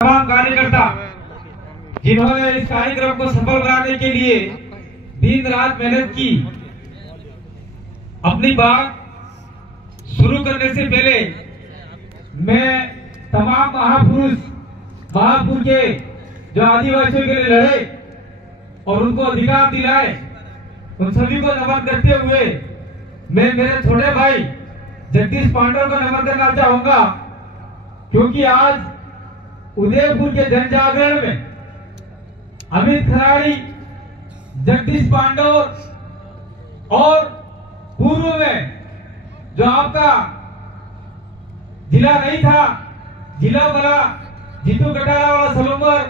तमाम कार्यकर्ता जिन्होंने इस कार्यक्रम को सफल बनाने के लिए दिन रात मेहनत की। अपनी बात शुरू करने से पहले मैं तमाम महापुरुष के जो आदिवासियों के लिए लड़े और उनको अधिकार दिलाए, उन सभी को नमन करते हुए मैं मेरे छोटे भाई जगदीश पांडव को नमन करना चाहूंगा, क्योंकि आज उदयपुर के जन जागरण में अमित खराड़ी, जगदीश पांडव और पूर्व में जो आपका जिला नहीं था, जिला वाला जीतू कटारा वाला सलोमर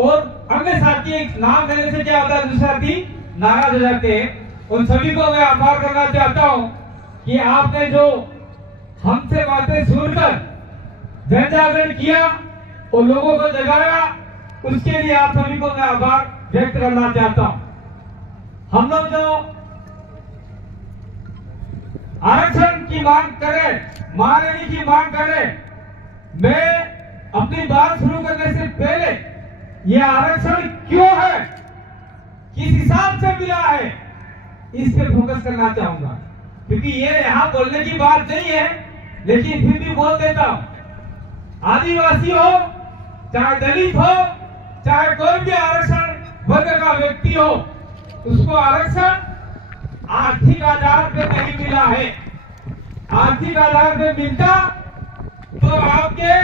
और अन्य साथी, नाम लेने से क्या होता है दूसरे साथी नाराज हो जाते हैं। उन सभी को मैं आभार करना चाहता हूं कि आपने जो हमसे बातें सुनकर जन जागरण किया और लोगों को जगाया, उसके लिए आप सभी को मैं आभार व्यक्त करना चाहता हूं। हम लोग जो आरक्षण की मांग करें, महारानी की मांग करें, मैं अपनी बात शुरू करने से पहले ये आरक्षण क्यों है, किस हिसाब से मिला है, इस पे फोकस करना चाहूंगा, क्योंकि ये यहाँ बोलने की बात नहीं है, लेकिन फिर भी बोल देता हूं। आदिवासी हो, चाहे दलित हो, चाहे कोई भी आरक्षण वर्ग का व्यक्ति हो, उसको आरक्षण आर्थिक आधार पे नहीं मिला है। आर्थिक आधार पे मिलता तो आपके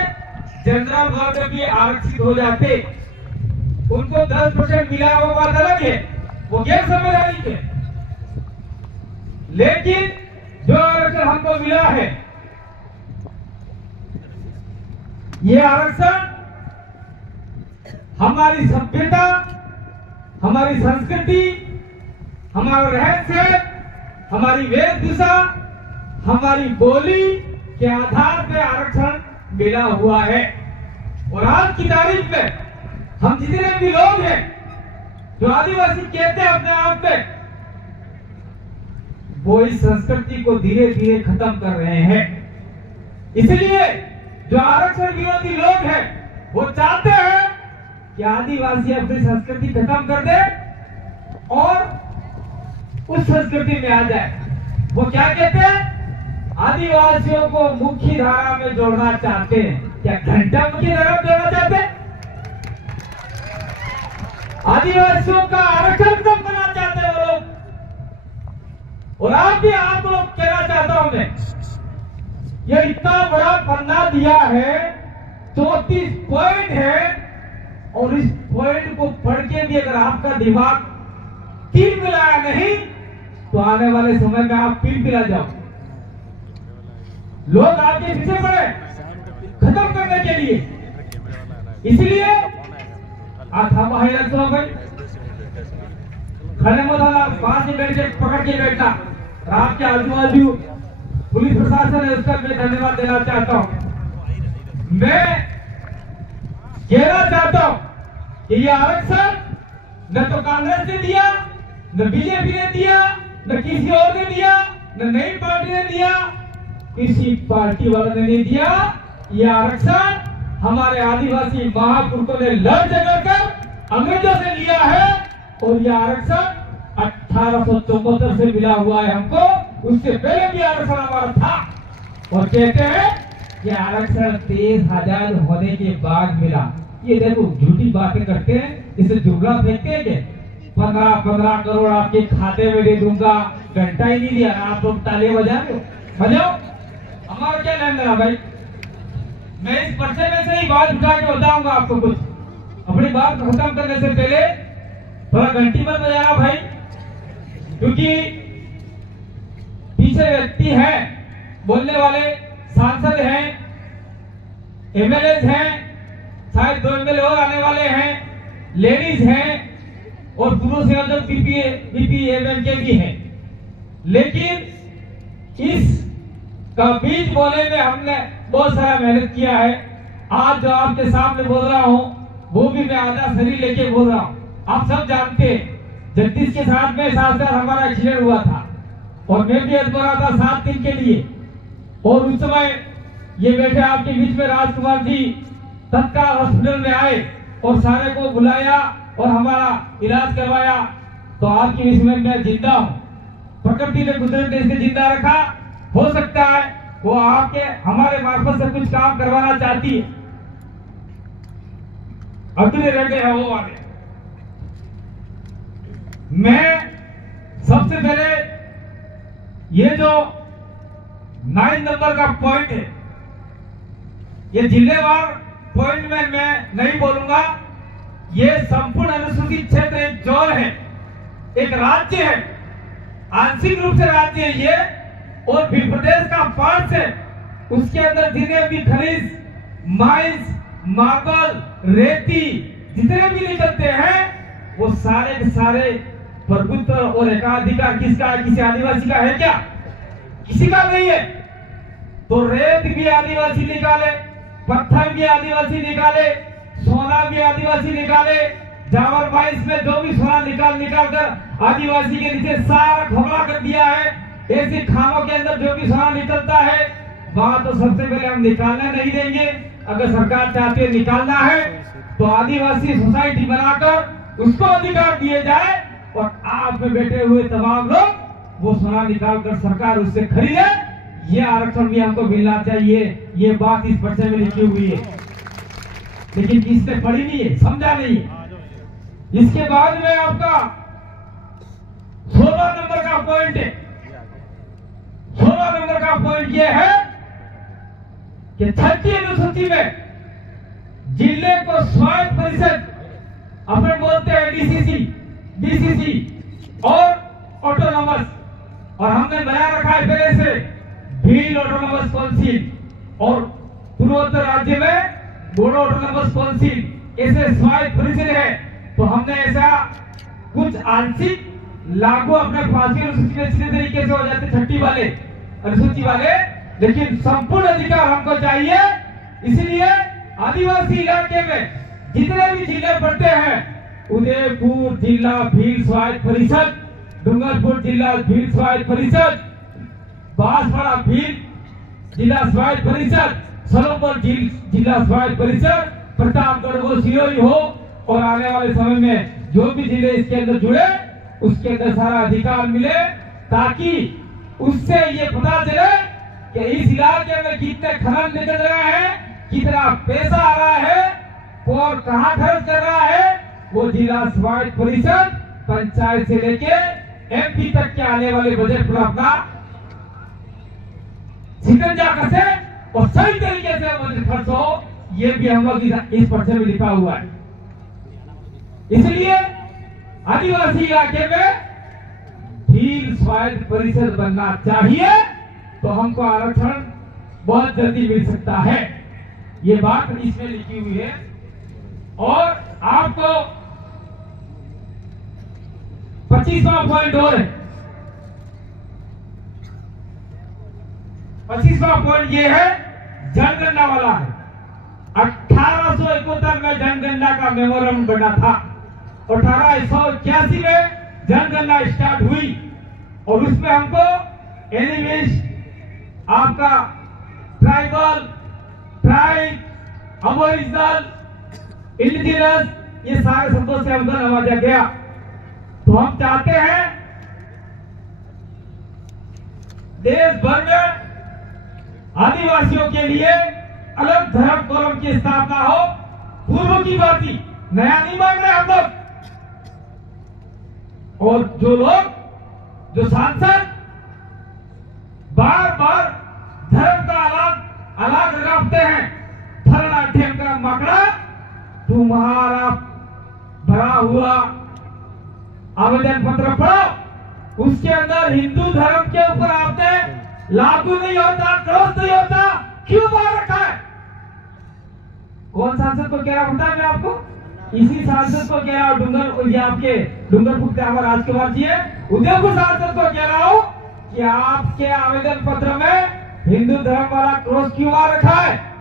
जनरल वर्ग भी आरक्षित हो जाते। उनको 10% मिला वो बात अलग है, वो गैर संवैधानिक है, लेकिन जो आरक्षण हमको मिला है, ये आरक्षण हमारी सभ्यता, हमारी संस्कृति, हमारा रहन सहन, हमारी वेशभूषा, हमारी बोली के आधार पे आरक्षण मिला हुआ है। और आज की तारीख में हम जितने भी लोग हैं जो आदिवासी कहते हैं अपने आप में, वो इस संस्कृति को धीरे धीरे खत्म कर रहे हैं। इसलिए जो आरक्षण विरोधी लोग हैं वो चाहते हैं कि आदिवासी अपनी संस्कृति खत्म कर दे और उस संस्कृति में आ जाए। वो क्या कहते हैं, आदिवासियों को मुख्य धारा में जोड़ना चाहते हैं। क्या घंटा मुख्य धारा में जोड़ना चाहते हैं? आदिवासियों का आरक्षण कम करना चाहते हैं वो लोग। और आप लोग कहना चाहता हूं मैं, ये इतना बड़ा फंदा दिया है, 34 पॉइंट है, और इस पॉइंट को पढ़ के भी अगर आपका दिमाग तिल मिलाया नहीं तो आने वाले समय में आप तिल मिला जाओ। लोग आपके पीछे पड़े खत्म करने के लिए। इसलिए भाई खड़े मत, पास में बैठ के पकड़ के बैठना। रात के आजू बाजू पुलिस प्रशासन है, उसका मैं धन्यवाद देना चाहता हूं। मैं कहना चाहता हूं कि ये आरक्षण न तो कांग्रेस ने दिया, न बीजेपी ने दिया, न किसी और ने दिया, न नई पार्टी ने दिया, किसी पार्टी वालों ने नहीं दिया। ये आरक्षण हमारे आदिवासी महापुरुषों ने लड़ झगड़ कर अंग्रेजों से लिया है, और ये आरक्षण 1874 से मिला हुआ है हमको। उससे पहले भी आरक्षण हमारा था, और कहते हैं कि आरक्षण 23,000 होने के बाद मिला। ये देखो झूठी बातें करते हैं, इसे जुमला फेंकते हैं कि 15 करोड़ आपके खाते में दे दूंगा, घंटा ही नहीं दिया, आप लोग ताले बजा रहे हो, बजाओ। हमारा क्या लेन देना भाई? मैं इस पर्चे में से ही बात उठा के बताऊंगा आपको कुछ। अपनी बात खत्म करने से पहले थोड़ा घंटी मत बजाना भाई, क्योंकि पीछे व्यक्ति हैं, बोलने वाले सांसद हैं, एमएलए हैं, शायद 2 एमएलए और आने वाले हैं, लेडीज हैं और पुरुष बीपीएमएल के भी हैं। लेकिन इस का बीच बोले में हमने बहुत सारा मेहनत किया है। आज जो आपके सामने बोल रहा हूं वो भी मैं आधा शरीर लेके बोल रहा हूं। आप सब जानते हैं जगदीश के साथ में साथ हमारा एक्सीडेंट हुआ था, और मैं भी अधूरा था 7 दिन के लिए। और उस समय ये बैठे आपके बीच में राजकुमार जी तत्काल हॉस्पिटल में आए और सारे को बुलाया और हमारा इलाज करवाया। तो आपकी इसमें मैं जिंदा हूँ, प्रकृति ने कुदरत ने इसे जिंदा रखा। हो सकता है वो आपके हमारे मार्फत से कुछ काम करवाना चाहती है, अधूरे रह गए हैं वो वाले। मैं सबसे पहले ये जो 9 नंबर का पॉइंट है, ये जिलेवार पॉइंट में मैं नहीं बोलूंगा। ये संपूर्ण अनुसूचित क्षेत्र एक जोन है, एक राज्य है, आंशिक रूप से राज्य है ये, और भी प्रदेश का पार्ट है। उसके अंदर जितने भी खनिज, माइंस, मार्बल, रेती जितने भी निकलते हैं वो सारे के सारे प्रभुत्व और एकाधिकार किसका है? किसी आदिवासी का है क्या? किसी का नहीं है। तो रेत भी आदिवासी निकाले, पत्थर भी आदिवासी निकाले, सोना भी आदिवासी निकाले, जावर बाइस में जो भी सोना निकाल कर आदिवासी के नीचे सारा खबरा कर दिया है। ऐसी खानों के अंदर जो भी सोना निकलता है वहां तो सबसे पहले हम निकालने नहीं देंगे। अगर सरकार चाहती है निकालना है तो आदिवासी सोसाइटी बनाकर उसको अधिकार दिए जाए और आप में बैठे हुए तमाम लोग वो सोना निकालकर सरकार उससे खरीदे। ये आरक्षण भी हमको मिलना चाहिए। ये बात इस पर्चे में लिखी हुई है, लेकिन किसने पढ़ी नहीं है, समझा नहीं है। इसके बाद में आपका 16 नंबर का पॉइंट है। 16 नंबर का पॉइंट ये है कि 6ठी अनुसूची में जिले को स्वायत्त परिषद, अपन बोलते हैं डीसीसी, बीसीसी और ऑटोनॉमस, और हमने नया रखा है पहले से भील ऑटोनॉमस काउंसिल, और पूर्वोत्तर राज्य में बोडो ऑटोनॉमस काउंसिल, ऐसे स्वायत्त परिषद है। तो हमने ऐसा कुछ आंशिक लागू अपने 5वीं अनुसूची में सीधे तरीके से हो जाते 6ठी वाले अनुसूची वाले, लेकिन संपूर्ण अधिकार हमको चाहिए। इसलिए आदिवासी इलाके में जितने भी जिले पड़ते हैं, उदयपुर जिला भील स्वायत्त परिषद, डूंगरपुर जिला भील स्वायत्त परिषद, बांसवाड़ा भील जिला स्वायत्त परिषद, सलोबर जिला स्वायत्त परिषद, प्रतापगढ़ हो, सिरोही हो, और आने वाले समय में जो भी जिले इसके अंदर जुड़े उसके अंदर सारा अधिकार मिले, ताकि उससे ये पता चले कि इस इलाके में कितने खनन निकल रहे हैं, कितना पैसा आ रहा है और कहां खर्च कर रहा है। वो जिला स्वायत्त परिषद पंचायत से लेके एमपी तक के आने वाले बजट पर अपना शिकंजा कसे और सही तरीके से बजट खर्च हो, ये भी हम लोग इस पर्चे में लिखा हुआ है। इसलिए आदिवासी इलाके में भील स्वायत्त परिषद बनना चाहिए, तो हमको आरक्षण बहुत जल्दी मिल सकता है। ये बात इसमें लिखी हुई है। और आपको 25वां पॉइंट और है। 25वां पॉइंट ये है, जनगणना वाला है। 1871 में जनगणना का मेमोरेंडम बना था, 1881 में जनगणना स्टार्ट हुई, और उसमें हमको एनिमिस्ट, आपका ट्राइबल, ट्राइब, अबोरिजिनल, इंडिजिनस, ये सारे शब्दों से हमको नवाजा गया। तो हम चाहते हैं देश भर में आदिवासियों के लिए अलग धर्म कॉलम की स्थापना हो। पूर्व की बात ही, नया नहीं मांग रहे हम लोग। और जो सांसद बार बार धर्म का अलग रखते हैं, फलना ढेमका मकड़ा, तुम्हारा भरा हुआ आवेदन पत्र पढ़ो, उसके अंदर हिंदू धर्म के ऊपर आपने लागू नहीं होता, क्रॉस नहीं होता, क्यों बाहर रखा है? कौन सांसद को कह रहा हूं मैं आपको? इसी सांसद को कह रहा हूं, ये आपके डूंगरपुर त्यावर राजकुमार जी है, उदयपुर सांसद को कह रहा हूं कि आपके आवेदन पत्र में हिंदू धर्म वाला क्रॉस क्यों आ रखा है?